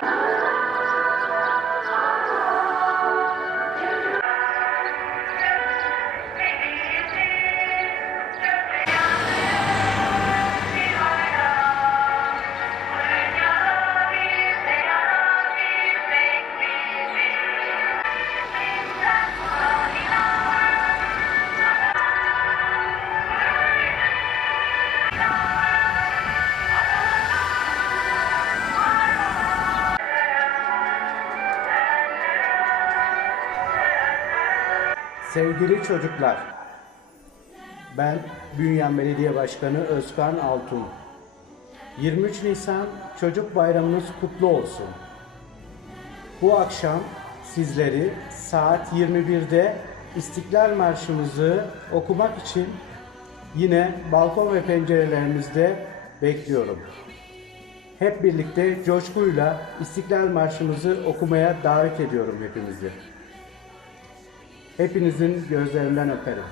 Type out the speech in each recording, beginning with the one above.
Bye. Sevgili çocuklar, ben Bünyan Belediye Başkanı Özkan Altun. 23 Nisan Çocuk Bayramınız kutlu olsun. Bu akşam sizleri saat 21'de İstiklal Marşımızı okumak için yine balkon ve pencerelerimizde bekliyorum. Hep birlikte coşkuyla İstiklal Marşımızı okumaya davet ediyorum hepinizi. Hepinizin gözlerinden öperim.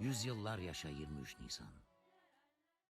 Yüzyıllar yaşa 23 Nisan.